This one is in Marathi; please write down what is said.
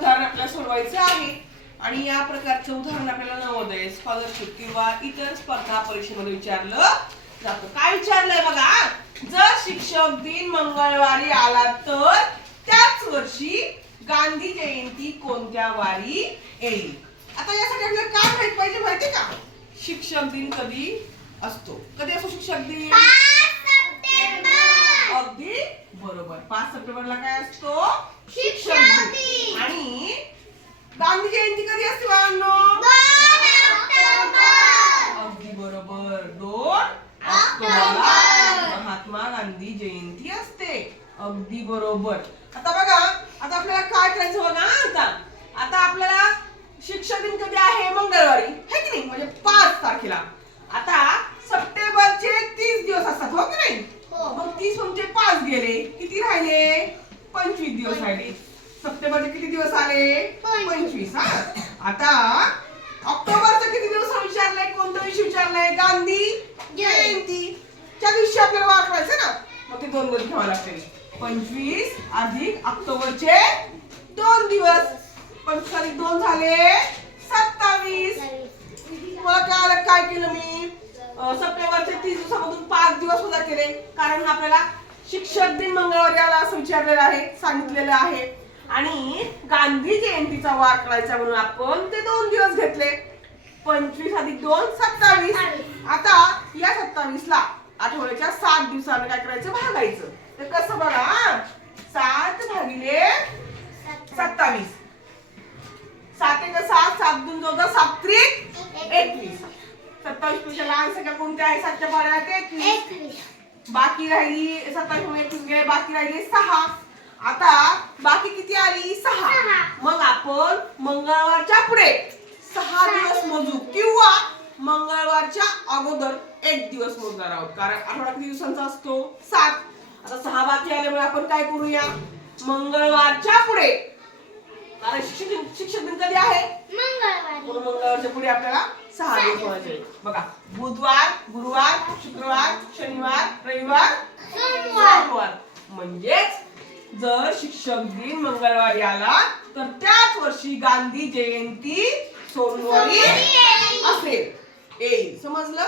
उदाहरण आपल्याला सोडवायचं आहे. आणि या प्रकारचं उदाहरण आपल्याला नवोदय स्कॉलरशिप किंवा इतर स्पर्धा परीक्षेमध्ये विचारलं जातं. काय विचारलंय बघा जर शिक्षक दिन मंगळवारी आला तर त्याच वर्षी गांधी जयंती कोणत्या वारी येईल? आता यासाठी आपल्याला काय माहीत पाहिजे माहितीये का? शिक्षक दिन कधी असतो? कधी असतो शिक्षक दिन? अगदी बरोबर. पाच सप्टेंबरला काय असतो? शिक्षक दिन. गांधी जयंती कधी असते बाळांनो अगदी बरोबर. दोन ऑक्टोबरला महात्मा गांधी जयंती असते. अगदी बरोबर. आता बघा आता आपल्याला काय करायचं बघा आता. आता आपल्याला शिक्षक दिन कधी आहे? मंगळवारी. है की नाही? म्हणजे पाच तारखेला. आता सप्टेंबरचे तीस दिवस असतात हो की नाही? हो. मग तीस म्हणजे पाच गेले. किती राहिले? पंचवीस दिवस राहिले. सप्टेंबरचे किती दिवस आले? पंचवीस. हा? आता ऑक्टोबरचा किती दिवस विचारलाय? कोणता दिवशी विचारलाय? गांधी जयंती. त्या दिवशी आपल्याला वापरायचं ना. मग ते दोन दिवस घ्यावं लागतील पंचवीस अधिक ऑक्टोबरचे दोन दिवस. पंचवीस अधिक दोन झाले सत्तावीस. मला कळालं काय केलं मी? सप्टेंबरचे तीस दिवसामधून पाच दिवस वजा केले. कारण आपल्याला शिक्षक दिन मंगळवारी आला असं विचारलेलं आहे सांगितलेलं आहे. आणि गांधी जयंतीचा वार करायचा म्हणून आपण ते दोन दिवस घेतले. पंचवीस अधिक दोन सत्तावीस. आता या सत्तावीस ला आठवड्याच्या सात दिवसानं काय करायचं? भागायचं. तर कसं बघा? सात भागिले सत्तावीस. सात एक सात सात दोन चौदा सात त्रिक एकवीस. सत्तावीसपेक्षा लहान संख्या कोणत्या आहे? सातच्या पाड्यात एकवीस. बाकी राहिली सत्तावीस एकवीस गेले बाकी राहिली सहा. आता बाकी किती आली सहा सहा. मग आपण मंगळवारच्या पुढे सहा दिवस मोजू किंवा मंगळवारच्या अगोदर एक दिवस मोजणार आहोत. कारण आठवडा किती दिवसांचा असतो? सात. आता सहा बाकी आल्यामुळे आपण काय करूया? मंगळवारच्या पुढे. कारण शिक्षक दिन शिक्षक दिन कधी आहे? म्हणून मंगळवारच्या पुढे आपल्याला सहा दिवस मोजायचे बघा बुधवार गुरुवार शुक्रवार शनिवार रविवार सोमवार. म्हणजेच जर शिक्षक दिन मंगळवारी आला तर त्याच वर्षी गांधी जयंती सोमवारी. असेल. येईल. समजलं?